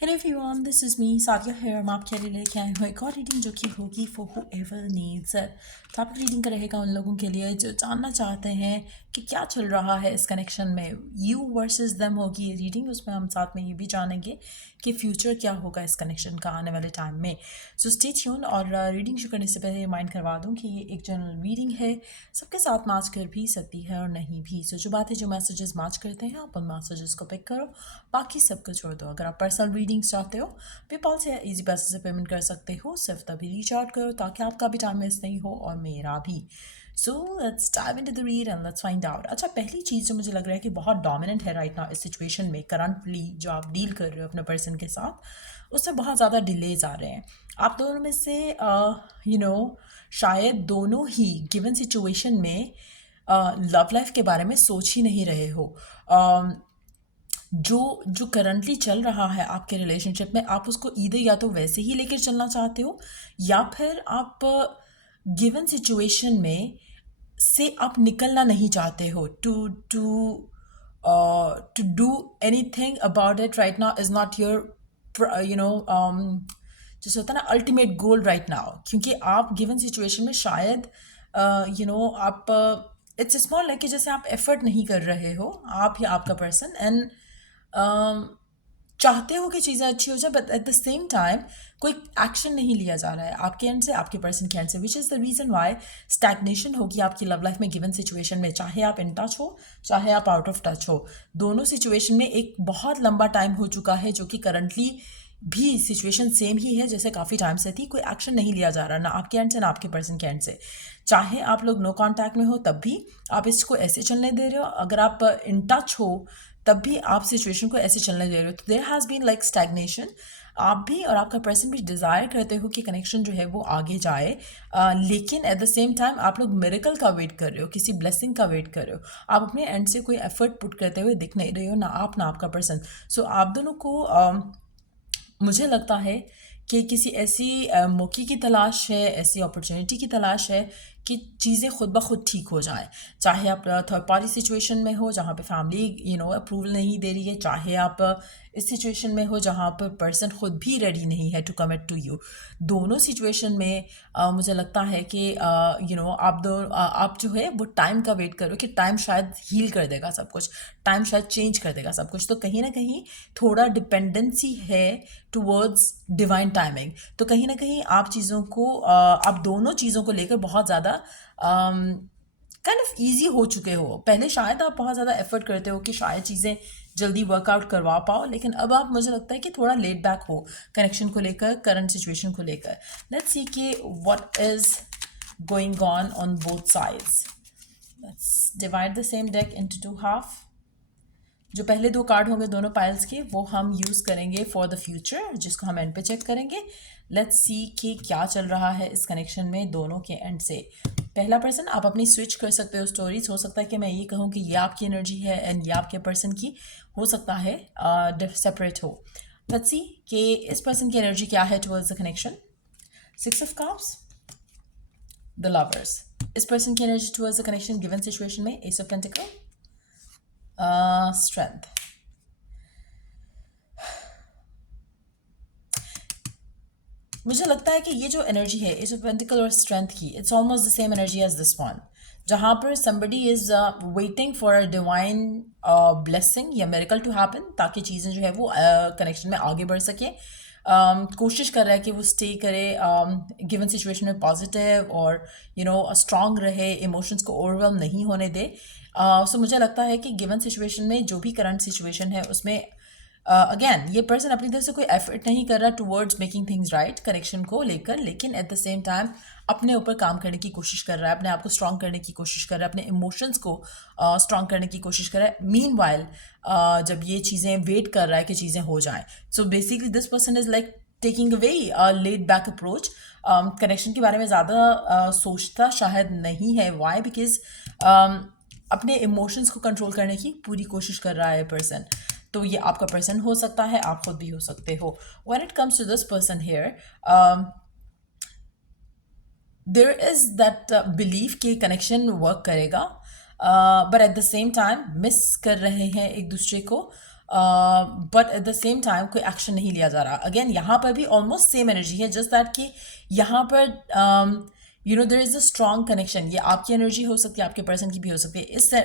Hello everyone, this is me Sadia here. हम आपके लिए लेके आए हुए एक और रीडिंग जो कि होगी फॉर हूएवर नीड्स। तो आपकी रीडिंग का रहेगा उन लोगों के लिए जो जानना चाहते हैं कि क्या चल रहा है इस कनेक्शन में। यू वर्सेस देम होगी ये रीडिंग। उसमें हम साथ में ये भी जानेंगे कि फ्यूचर क्या होगा इस कनेक्शन का आने वाले टाइम में। So stay tune. और रीडिंग शुरू करने से पहले रिमाइंड करवा दूँ कि ये एक जनरल रीडिंग है, सबके साथ मैच कर भी सकती है और नहीं भी। सो जो बात है, जो मैसेजेस मैच करते हैं आप उन मैसेजेस को पिक करो, बाकी सबको छोड़ दो। अगर आप पर्सनल रीडिंग्स चाहते हो पेपाल से या इजी पैसे से पेमेंट कर सकते हो। सिर्फ तभी रीच आउट करो ताकि आपका भी टाइम मिस नहीं हो और मेरा भी। So let's dive into the read and let's find out. अच्छा, पहली चीज़ जो मुझे लग रहा है कि बहुत डोमिनेंट है राइट नाउ इस सिचुएशन में, करंटली जो आप डील कर रहे हो अपने पर्सन के साथ, उससे बहुत ज़्यादा डिलेज आ रहे हैं। आप दोनों में से शायद दोनों ही गिवन सिचुएशन में लव लाइफ के बारे में सोच ही नहीं रहे हो। जो जो करंटली चल रहा है आपके रिलेशनशिप में, आप उसको ईदर या तो वैसे ही लेकर चलना चाहते हो या फिर आप गिवन सिचुएशन में से आप निकलना नहीं चाहते हो। To to to do anything about it right now is not your जैसे होता है ना अल्टीमेट गोल राइट नाउ, क्योंकि आप गिवन सिचुएशन में शायद आप इट्स स्मॉल लाइक कि जैसे आप एफर्ट नहीं कर रहे हो, आप या आपका पर्सन, एंड चाहते हो कि चीज़ें अच्छी हो जाए, but at the same time कोई एक्शन नहीं लिया जा रहा है आपके एंड से, आपके पर्सन के एंड से, which is the reason why stagnation होगी आपकी लव लाइफ में गिवन सिचुएशन में। चाहे आप इन टच हो, चाहे आप आउट ऑफ टच हो, दोनों सिचुएशन में एक बहुत लंबा टाइम हो चुका है जो कि करंटली भी सिचुएशन सेम ही है जैसे काफ़ी टाइम से थी। कोई एक्शन नहीं लिया जा रहा, ना आपके एंड से ना आपके पर्सन के एंड से। चाहे आप लोग नो कांटेक्ट में हो तब भी आप इसको ऐसे चलने दे रहे हो, अगर आप इन टच हो तब भी आप सिचुएशन को ऐसे चलने दे रहे हो। तो there has been like stagnation. आप भी और आपका पर्सन भी डिज़ायर करते हो कि कनेक्शन जो है वो आगे जाए, लेकिन एट द सेम टाइम आप लोग मिरेकल का वेट कर रहे हो, किसी ब्लेसिंग का वेट कर रहे हो। आप अपने एंड से कोई एफर्ट पुट करते हुए दिख नहीं रहे हो, ना आप ना आपका पर्सन। सो आप दोनों को मुझे लगता है कि किसी ऐसी मौके की तलाश है, ऐसी अपॉर्चुनिटी की तलाश है कि चीज़ें खुद ब खुद ठीक हो जाएं। चाहे आप थर्ड पार्टी सिचुएशन में हो जहाँ पे फैमिली अप्रूवल नहीं दे रही है, चाहे आप इस सिचुएशन में हो जहाँ पर पर्सन खुद भी रेडी नहीं है टू कमिट टू यू। दोनों सिचुएशन में मुझे लगता है कि आप जो है वो टाइम का वेट करो कि टाइम शायद हील कर देगा सब कुछ, टाइम शायद चेंज कर देगा सब कुछ। तो कहीं ना कहीं थोड़ा डिपेंडेंसी है टुवर्ड्स डिवाइन टाइमिंग। तो कहीं ना कहीं आप चीज़ों को आप दोनों चीज़ों को लेकर बहुत ज़्यादा काइंड ऑफ ईजी हो चुके हो। पहले शायद आप बहुत ज़्यादा एफर्ट करते हो कि शायद चीज़ें जल्दी वर्कआउट करवा पाओ, लेकिन अब आप, मुझे लगता है कि थोड़ा लेट बैक हो कनेक्शन को लेकर, करंट सिचुएशन को लेकर। लेट्स सी कि what is going on both sides. Let's divide the same deck into two half. जो पहले दो कार्ड होंगे दोनों पाइल्स के, वो हम यूज़ करेंगे फॉर द फ्यूचर, जिसको हम एंड पे चेक करेंगे। लेट्स सी कि क्या चल रहा है इस कनेक्शन में दोनों के एंड से। पहला पर्सन, आप अपनी स्विच कर सकते हो स्टोरीज। हो सकता है कि मैं ये कहूँ कि ये आपकी एनर्जी है एंड ये आपके पर्सन की, हो सकता है सेपरेट हो। लेट्स सी कि इस पर्सन की एनर्जी क्या है towards the connection. 6 of cups, the lovers. इस पर्सन की energy towards the connection given situation में, एस ऑफ पेंटिकल, स्ट्रेंथ। मुझे लगता है कि ये जो एनर्जी है एस ऑफ पेंटिकल और स्ट्रेंथ की, it's almost the same energy as this one, जहाँ पर somebody is waiting for a divine blessing या मेरिकल टू हैपन, ताकि चीज़ें जो है वो कनेक्शन में आगे बढ़ सके। कोशिश कर रहा है कि वो स्टे करे गिवन सिचुएशन में पॉजिटिव और स्ट्रांग रहे, इमोशंस को ओवरवेलम नहीं होने दे। सो मुझे लगता है कि गिवन सिचुएशन में जो भी करंट सिचुएशन है उसमें अगेन ये पर्सन अपनी तरफ से कोई एफर्ट नहीं कर रहा towards making things right connection को लेकर, लेकिन एट द सेम टाइम अपने ऊपर काम करने की कोशिश कर रहा है, अपने आप को स्ट्रांग करने की कोशिश कर रहा है, अपने इमोशंस को स्ट्रांग करने की कोशिश कर रहा है। मीन वाइल जब ये चीज़ें वेट कर रहा है कि चीज़ें हो जाएं। So basically this person is like taking a very laid back approach. Connection के बारे में ज़्यादा सोचता शायद नहीं है। वाई? बिकॉज अपने इमोशंस को कंट्रोल करने की पूरी कोशिश कर रहा है पर्सन। तो ये आपका पर्सन हो सकता है, आप खुद भी हो सकते हो। When it comes to this person here, there is that belief कि कनेक्शन वर्क करेगा, but at the same time miss कर रहे हैं एक दूसरे को। But at the same time कोई एक्शन नहीं लिया जा रहा. अगेन यहाँ पर भी ऑलमोस्ट सेम एनर्जी है, जस्ट दैट कि यहाँ पर there is a strong connection. ये आपकी एनर्जी हो सकती है, आपके पर्सन की भी हो सकती है.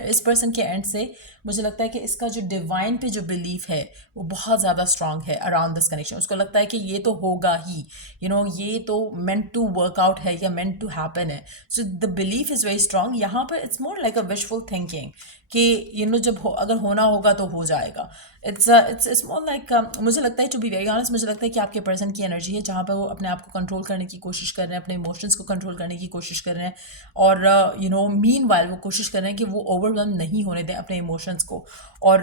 इस पर्सन के एंड से मुझे लगता है कि इसका जो डिवाइन पे जो बिलीफ है वो बहुत ज़्यादा स्ट्रॉन्ग है अराउंड दिस कनेक्शन. उसको लगता है कि ये तो होगा ही, ये तो मेंट टू वर्क आउट है या मेंट टू हैपन है. So the belief is very strong. यहाँ पर it's more like a wishful thinking कि जब अगर होना होगा तो हो जाएगा. इट्स मोर लाइक, मुझे लगता है, टू बी वेरी ऑनेस्ट, मुझे लगता है कि आपके पर्सन की एनर्जी है जहाँ पर वो अपने आप को कंट्रोल करने की कोशिश कर रहे हैं, अपने इमोशंस को कंट्रोल करने की कोशिश कर रहे हैं. और मीन वाइल वो कोशिश कर रहे हैं कि वो ओवरवेल्म नहीं होने दें अपने इमोशंस को. और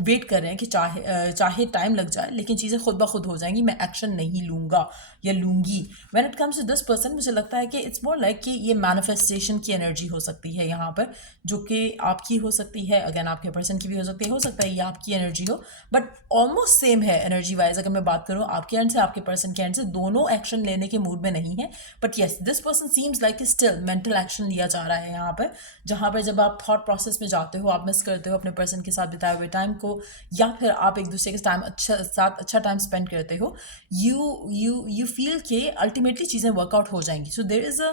वेट कर रहे हैं कि चाहे टाइम लग जाए लेकिन चीज़ें खुद ब खुद हो जाएंगी, मैं एक्शन नहीं लूँगा या लूँगी. When it comes to this person, मुझे लगता है कि इट्स मोर लाइक कि ये मैनिफेस्टेशन की एनर्जी हो सकती है यहाँ पर, जो कि आपकी हो सकती है, अगेन आपके पर्सन की भी हो सकता है ये आपकी एनर्जी हो. बट ऑलमोस्ट सेम है एनर्जी वाइज. अगर मैं बात करूँ आपके एंड से आपके पर्सन के एंड से, दोनों एक्शन लेने के मूड में नहीं है. But yes, this person seems like still mental action लिया जा रहा है यहाँ पर, जहाँ पर जब आप थॉट प्रोसेस में जाते हो, आप मिस करते हो अपने पर्सन के साथ बिताए हुए टाइम को, या फिर आप एक दूसरे के साथ अच्छा टाइम स्पेंड करते हो, यू फील कि अल्टीमेटली चीज़ें वर्कआउट हो जाएंगी. So there is a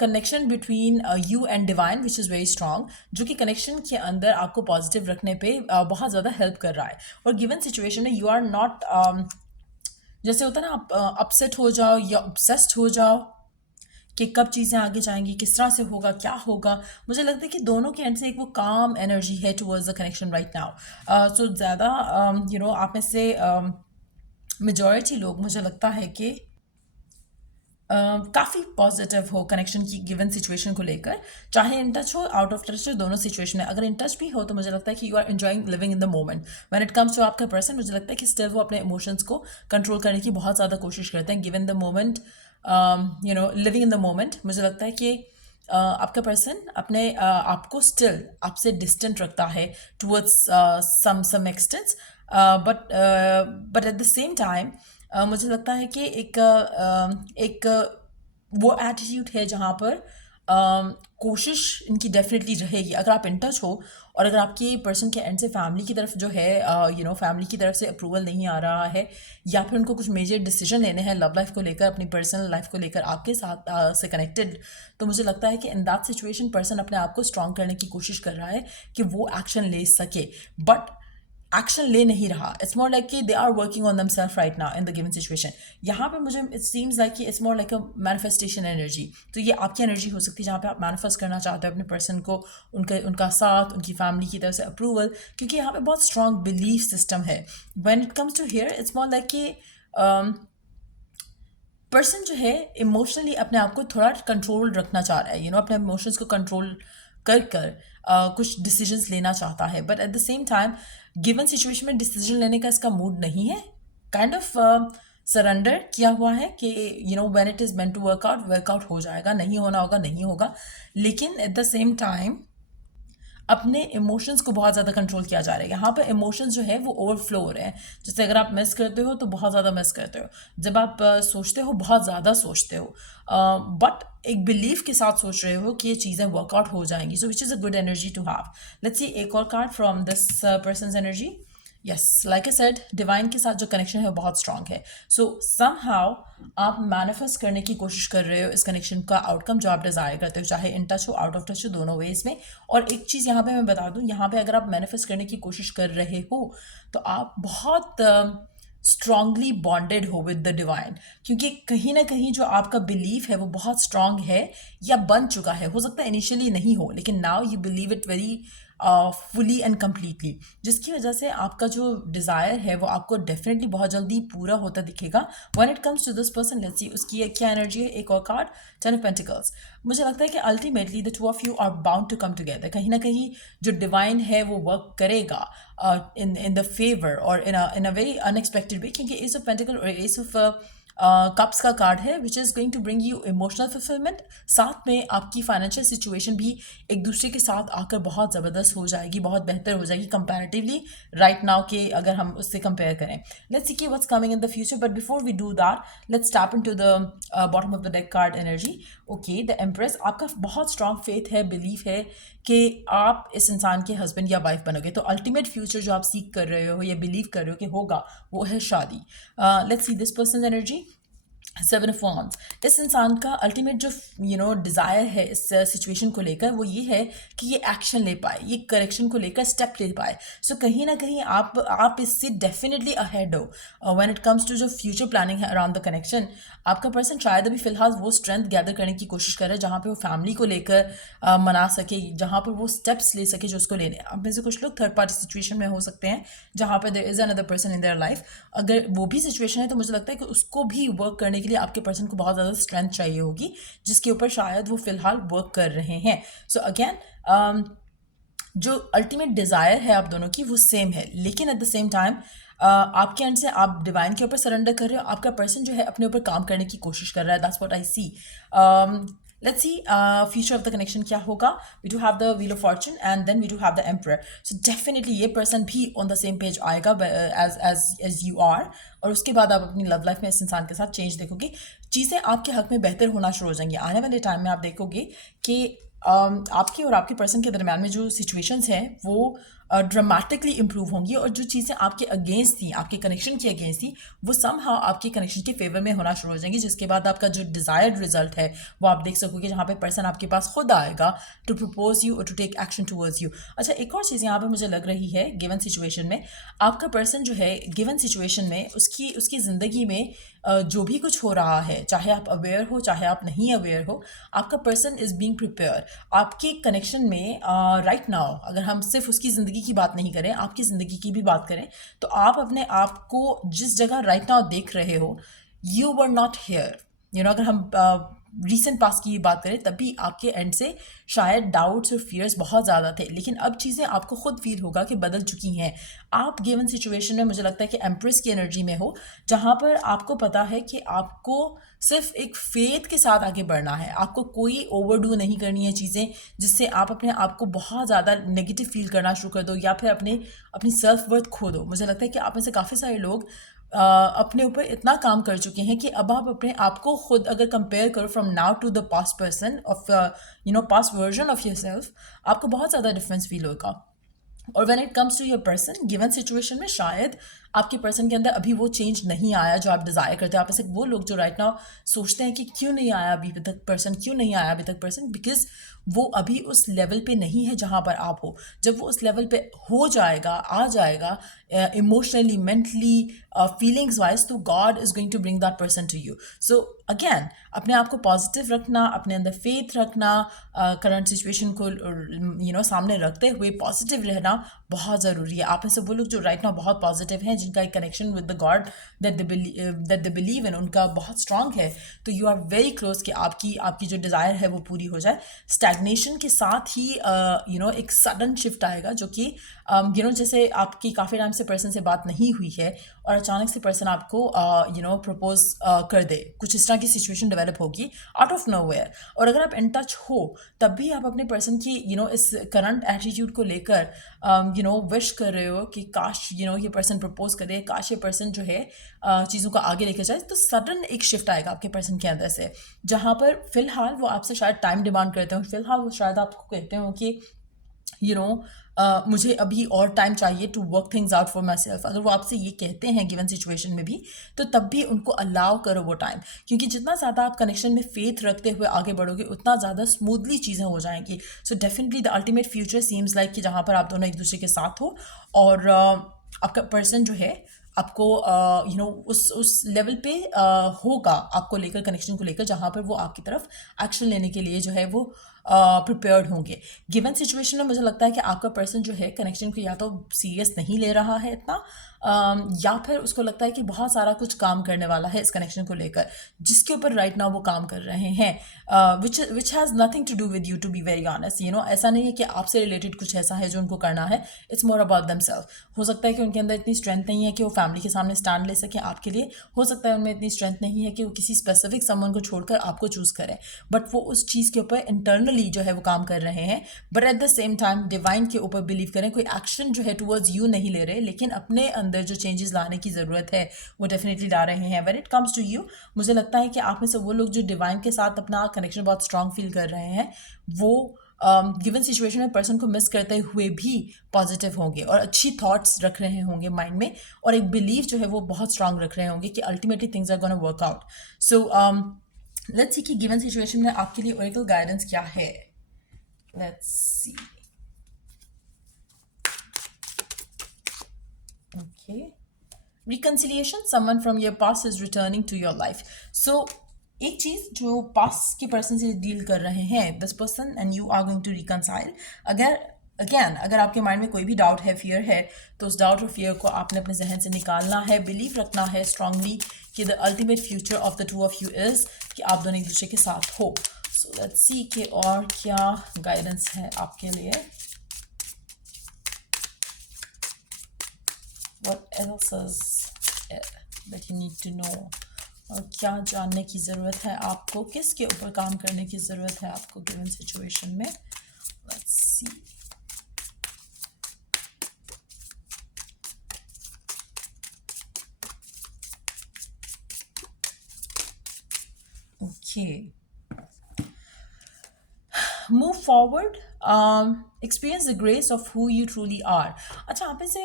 connection between you and divine which is very strong, जो कि कनेक्शन के अंदर आपको पॉजिटिव रखने पे बहुत ज़्यादा हेल्प कर रहा है. और गिवन सिचुएशन में यू आर नॉट, जैसे होता है ना, आप अपसेट हो जाओ या ऑब्सेस्ड हो जाओ कि कब चीज़ें आगे जाएंगी, किस तरह से होगा, क्या होगा. मुझे लगता है कि दोनों के एंड से एक वो काम एनर्जी है towards the connection right now. So ज़्यादा आप में से मेजॉरिटी लोग, मुझे लगता है कि काफ़ी पॉजिटिव हो कनेक्शन की गिवन सिचुएशन को लेकर, चाहे इन टच हो, आउट ऑफ टच हो, दोनों सिचुएशन में. अगर इन टच भी हो तो मुझे लगता है कि you are enjoying living in the moment. When it comes to आपका पर्सन, मुझे लगता है कि स्टिल वो अपने इमोशंस को कंट्रोल करने की बहुत ज़्यादा कोशिश करते हैं given the moment, living in the moment. मुझे लगता है कि आपका पर्सन अपने आपको स्टिल आपसे डिस्टेंट रखता है towards some extents. But at the same time मुझे लगता है कि एक वो एटीट्यूड है जहाँ पर कोशिश इनकी डेफिनेटली रहेगी. अगर आप इन टच हो और अगर आपके पर्सन के एंड से फैमिली की तरफ जो है, फैमिली की तरफ से अप्रूवल नहीं आ रहा है, या फिर उनको कुछ मेजर डिसीजन लेने हैं लव लाइफ को लेकर, अपनी पर्सनल लाइफ को लेकर आपके साथ से कनेक्टेड, तो मुझे लगता है कि इन दैट सिचुएशन पर्सन अपने आप को स्ट्रॉन्ग करने की कोशिश कर रहा है कि वो एक्शन ले सके, बट एक्शन ले नहीं रहा. इट्स मोर लाइक कि they are working on themselves right now in the given situation. यहाँ पे मुझे इट सीम्स लाइक कि it's more like a manifestation energy. तो ये आपकी एनर्जी हो सकती है जहाँ पे आप मैनिफेस्ट करना चाहते हो अपने पर्सन को, उनका साथ, उनकी फैमिली की तरफ से अप्रूवल, क्योंकि यहाँ पे बहुत स्ट्रॉन्ग बिलीफ सिस्टम है. When it comes to here, it's more like कि पर्सन जो है इमोशनली अपने आप को थोड़ा कंट्रोल रखना चाह रहा है, अपने इमोशंस को कंट्रोल कर कुछ डिसीजंस लेना चाहता है. But at the same time given situation में डिसीजन लेने का इसका मूड नहीं है. काइंड ऑफ सरेंडर किया हुआ है कि when it is meant to work out हो जाएगा, नहीं होना होगा नहीं होगा. लेकिन एट द सेम टाइम अपने इमोशंस को बहुत ज़्यादा कंट्रोल किया जा रहा है. यहाँ पर इमोशंस जो है वो ओवरफ्लो हो रहे हैं. जैसे अगर आप मिस करते हो तो बहुत ज़्यादा मिस करते हो, जब आप सोचते हो बहुत ज़्यादा सोचते हो, बट एक बिलीफ के साथ सोच रहे हो कि ये चीज़ें वर्कआउट हो जाएंगी. So which is a good energy to have. Let's see एक और card from this person's energy. Yes, like I said, divine के साथ जो कनेक्शन है वो बहुत स्ट्रांग है. सो समहाउ आप मैनिफेस्ट करने की कोशिश कर रहे हो इस कनेक्शन का आउटकम जो आप डिज़ायर करते हो, चाहे इन टच हो, आउट ऑफ टच हो, दोनों वेज में. और एक चीज़ यहाँ पे मैं बता दूँ, यहाँ पे अगर आप मैनिफेस्ट करने की कोशिश कर रहे हो तो आप बहुत स्ट्रांगली बॉन्डेड हो विद द डिवाइन, क्योंकि कहीं ना कहीं जो आपका बिलीव है वो बहुत स्ट्रांग है या बन चुका है. हो सकता है इनिशियली नहीं हो, लेकिन now you believe it very fully and completely, जिसकी वजह से आपका जो डिज़ायर है वो आपको डेफिनेटली बहुत जल्दी पूरा होता दिखेगा. When it comes to this person, let's see उसकी क्या एनर्जी है. एक और कार्ड, टेन ऑफ पेंटिकल्स. मुझे लगता है कि ultimately the two of you are bound to come together. कहीं ना कहीं जो डिवाइन है वो वर्क करेगा in the favor or in a very unexpected way, क्योंकि एस ऑफ पेंटिकल और एस ऑफ कप्स का कार्ड है which is going to bring you emotional fulfilment. साथ में आपकी फाइनेंशियल सिचुएशन भी एक दूसरे के साथ आकर बहुत ज़बरदस्त हो जाएगी, बहुत बेहतर हो जाएगी कंपैरेटिवली राइट नाउ के अगर हम उससे कंपेयर करें. Let's see what's coming in the future, but before we do that let's tap into the bottom of the deck card energy. Okay, the empress. आपका बहुत स्ट्रॉन्ग फेथ है, belief है कि आप इस इंसान के हस्बैंड या वाइफ बनोगे। तो अल्टीमेट फ्यूचर जो आप सीख कर रहे हो या बिलीव कर रहे हो कि होगा, वो है शादी। Let's see this person energy. Seven of wands, इस इंसान का अल्टीमेट जो डिज़ायर है इस सिचुएशन को लेकर, वो ये है कि ये एक्शन ले पाए, ये करेक्शन को लेकर स्टेप ले पाए। सो कहीं ना कहीं आप इससे डेफिनेटली अहेड हो व्हेन इट कम्स टू जो फ्यूचर प्लानिंग है अराउंड द कनेक्शन। आपका पर्सन शायद अभी फिलहाल वो स्ट्रेंथ गैदर करने की कोशिश कर रहा है जहाँ पे वो फैमिली को लेकर मना सके, जहाँ पर वो स्टेप्स ले सके जो उसको लेने। अब में से कुछ लोग थर्ड पार्टी सिचुएशन में हो सकते हैं जहाँ पर there is another person in their life. अगर वो भी सिचुएशन है तो मुझे लगता है कि उसको भी वर्क करने के लिए आपके पर्सन को बहुत ज़्यादा स्ट्रेंथ चाहिए होगी, जिसके ऊपर शायद वो फिलहाल वर्क कर रहे हैं। सो अगेन जो अल्टीमेट डिज़ायर है आप दोनों की वो सेम है, लेकिन एट द सेम टाइम आपके एंड से आप डिवाइन के ऊपर सरेंडर कर रहे हो, आपका पर्सन जो है अपने ऊपर काम करने की कोशिश कर रहा है। That's what I see. Let's see future of the connection क्या होगा। We do have the wheel of fortune and then we do have the emperor. So definitely ये पर्सन भी ऑन द सेम पेज आएगा as as as you are, और उसके बाद आप अपनी लव लाइफ में इस इंसान के साथ चेंज देखोगे, चीज़ें आपके हक में बेहतर होना शुरू हो जाएंगी। आने वाले टाइम में आप देखोगे कि आपके और आपके पर्सन के दरम्यान में जो सिचुएशंस हैं वो ड्रामेटिकली इम्प्रूव होंगी, और जो चीज़ें आपके अगेंस्ट थी, आपके कनेक्शन के अगेंस्ट थी, वो समहाउ आपके कनेक्शन के फेवर में होना शुरू हो जाएंगी, जिसके बाद आपका जो डिज़ायर्ड रिजल्ट है वो आप देख सकोगे, जहाँ पे पर्सन आपके पास खुद आएगा टू प्रपोज यू और to take action towards you. अच्छा, एक और चीज़ यहाँ पे मुझे लग रही है गिवन सिचुएशन में, आपका पर्सन जो है गिवन सिचुएशन में उसकी ज़िंदगी में जो भी कुछ हो रहा है, चाहे आप अवेयर हो चाहे आप नहीं अवेयर हो, आपका पर्सन इज़ बीइंग प्रिपेयर आपके कनेक्शन में राइट नाउ। अगर हम सिर्फ उसकी ज़िंदगी की बात नहीं करें, आपकी ज़िंदगी की भी बात करें, तो आप अपने आप को जिस जगह राइट नाउ देख रहे हो, यू वर नॉट हेयर। अगर हम रीसेंट पास की बात करें, तब भी आपके एंड से शायद डाउट्स और फियर्स बहुत ज़्यादा थे, लेकिन अब चीज़ें आपको खुद फील होगा कि बदल चुकी हैं। आप गिवन सिचुएशन में मुझे लगता है कि एम्प्रेस की एनर्जी में हो, जहाँ पर आपको पता है कि आपको सिर्फ एक फेथ के साथ आगे बढ़ना है, आपको कोई ओवरडू नहीं करनी है चीज़ें जिससे आप अपने आप को बहुत ज़्यादा नेगेटिव फील करना शुरू कर दो या फिर अपनी सेल्फ वर्थ खो दो। मुझे लगता है कि आप में से काफ़ी सारे लोग अपने ऊपर इतना काम कर चुके हैं कि अब आप अपने आप को खुद अगर कंपेयर करो from now to the past person of past version of yourself, आपको बहुत ज़्यादा डिफरेंस फील होगा। और when it comes to your person given situation में, शायद आपके पर्सन के अंदर अभी वो चेंज नहीं आया जो आप डिज़ायर करते हो। आप ऐसे वो लोग जो राइट नाउ सोचते हैं कि क्यों नहीं आया अभी तक पर्सन, क्यों नहीं आया अभी तक पर्सन, बिकॉज वो अभी उस लेवल पे नहीं है जहाँ पर आप हो। जब वो उस लेवल पे हो जाएगा, आ जाएगा इमोशनली, मेंटली, फीलिंग्स वाइज, तो God is going to bring that person to you. So again, अपने आप को पॉजिटिव रखना, अपने अंदर फेथ रखना, करंट सिचुएशन को सामने रखते हुए पॉजिटिव रहना बहुत ज़रूरी है। आप में से वो लोग जो राइट नाउ बहुत पॉजिटिव हैं, जिनका एक connection with the God that they believe in, उनका बहुत स्ट्रांग है, तो यू आर वेरी क्लोज कि आपकी जो डिज़ायर है वो पूरी हो जाए। स्टैग्नेशन के साथ ही एक सडन शिफ्ट आएगा, जो कि जैसे आपकी काफ़ी टाइम से पर्सन से बात नहीं हुई है और अचानक से पर्सन आपको प्रपोज कर दे, कुछ इस तरह की सिचुएशन डेवलप होगी आउट ऑफ नोवेयर। और अगर आप इन टच हो, तब भी आप अपने पर्सन की इस करंट एटीट्यूड को लेकर विश कर रहे हो कि काश ये पर्सन प्रपोज करे, काश ये पर्सन जो है चीज़ों को आगे लेकर जाए। तो सडन एक शिफ्ट आएगा आपके पर्सन के अंदर से, जहाँ पर फिलहाल वो आपसे शायद टाइम डिमांड करते हो, फिलहाल वो शायद आपको कहते हो कि मुझे अभी और टाइम चाहिए to work things out for myself. अगर वो आपसे ये कहते हैं गिवन सिचुएशन में भी, तो तब भी उनको अलाउ करो वो टाइम, क्योंकि जितना ज़्यादा आप कनेक्शन में फेथ रखते हुए आगे बढ़ोगे, उतना ज़्यादा स्मूथली चीज़ें हो जाएंगी। So definitely the ultimate future seems like कि जहाँ पर आप दोनों एक दूसरे के साथ हो, और आपका पर्सन जो है आपको उस लेवल पे होगा आपको लेकर, कनेक्शन को लेकर, जहाँ पर वो आपकी तरफ एक्शन लेने के लिए जो है वो प्रिपेयर्ड होंगे। गिवन सिचुएशन में मुझे लगता है कि आपका पर्सन जो है कनेक्शन को या तो सीरियस नहीं ले रहा है इतना, या फिर उसको लगता है कि बहुत सारा कुछ काम करने वाला है इस कनेक्शन को लेकर, जिसके ऊपर राइट नाउ वो काम कर रहे हैं, which has nothing to do with you, to be very honest. ऐसा नहीं है कि आपसे रिलेटेड कुछ ऐसा है जो उनको करना है, इट्स मोर अबाउट देमसेल्फ। हो सकता है कि उनके अंदर इतनी स्ट्रेंथ नहीं है कि वो फैमिली के सामने स्टैंड ले सकें आपके लिए, हो सकता है उनमें इतनी स्ट्रेंथ नहीं है कि वो किसी स्पेसिफिक समवन को छोड़कर आपको चूज़ करें, बट वो उस चीज़ के ऊपर इंटरनली जो है वो काम कर रहे हैं। But at the same time divine के ऊपर बिलीव करें, कोई एक्शन जो है टुवर्ड्स यू नहीं ले रहे, लेकिन अपने अंदर जो चेंजेस लाने की ज़रूरत है वो डेफिनेटली ला रहे हैं। When it comes to you, मुझे लगता है कि आप में से वो लोग जो डिवाइन के साथ अपना कनेक्शन बहुत स्ट्रांग फील कर रहे हैं, वो गिवन सिचुएशन में पर्सन को मिस करते हुए भी पॉजिटिव होंगे और अच्छी थॉट्स रख रहे होंगे माइंड में, और एक बिलीव जो है वो बहुत स्ट्रांग रख रहे होंगे कि ultimately things are gonna work out. So let's see कि गिवन सिचुएशन में आपके लिए ओरेकल गाइडेंस क्या है. Let's see. Okay. Reconciliation, someone from your past is returning to your life. So एक चीज जो पास्ट के पर्सन से डील कर रहे हैं, this person and you are going to reconcile. अगर आपके माइंड में कोई भी डाउट है, फियर है, तो उस डाउट और फियर को आपने अपने जहन से निकालना है. बिलीव रखना है स्ट्रांगली कि the ultimate future of the two of you is कि आप दोनों एक दूसरे के साथ हो. सो लेट्स सी कि और क्या गाइडेंस है आपके लिए. What else is it that you need to know? और क्या जानने की ज़रूरत है आपको, किसके ऊपर काम करने की ज़रूरत है आपको गिवन सिचुएशन में. Let's see. Okay. Move forward. Experience the grace of who you truly are. अच्छा, आप में से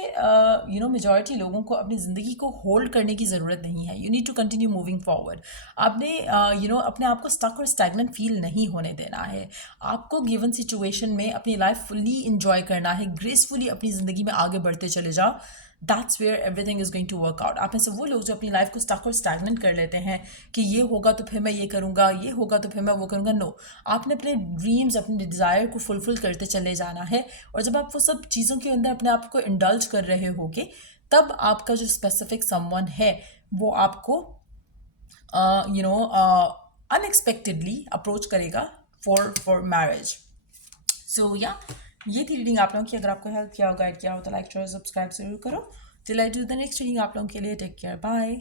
मेजॉरिटी लोगों को अपनी ज़िंदगी को होल्ड करने की ज़रूरत नहीं है. You need to continue moving forward. आपने अपने आप को स्टक और स्टैग्नेंट फील नहीं होने देना है. आपको गिवन सिचुएशन में अपनी लाइफ फुल्ली इंजॉय करना है. ग्रेसफुली अपनी ज़िंदगी में आगे बढ़ते चले जाओ. That's where everything is going to work out. आप में से वो लोग जो अपनी लाइफ को स्टक और स्टैग्नेंट कर लेते हैं कि ये होगा तो फिर मैं ये करूँगा, ये होगा तो फिर मैं वो करूँगा. नो, आपने अपने ड्रीम्स, अपने डिज़ायर को फुलफिल करते चले जाना है. और जब आप वो सब चीज़ों के अंदर अपने आप को इंडल्ज कर रहे होगे, तब आपका जो स्पेसिफिक समवन है वो आपको अनएक्सपेक्टेडली अप्रोच करेगा फॉर मैरिज. सो या ये थी रीडिंग आप लोगों की. अगर आपको हेल्प किया हो, गाइड किया हो, तो लाइक, शेयर, सब्सक्राइब जरूर करो. Till I do the next reading आप लोगों के लिए. Take care, bye.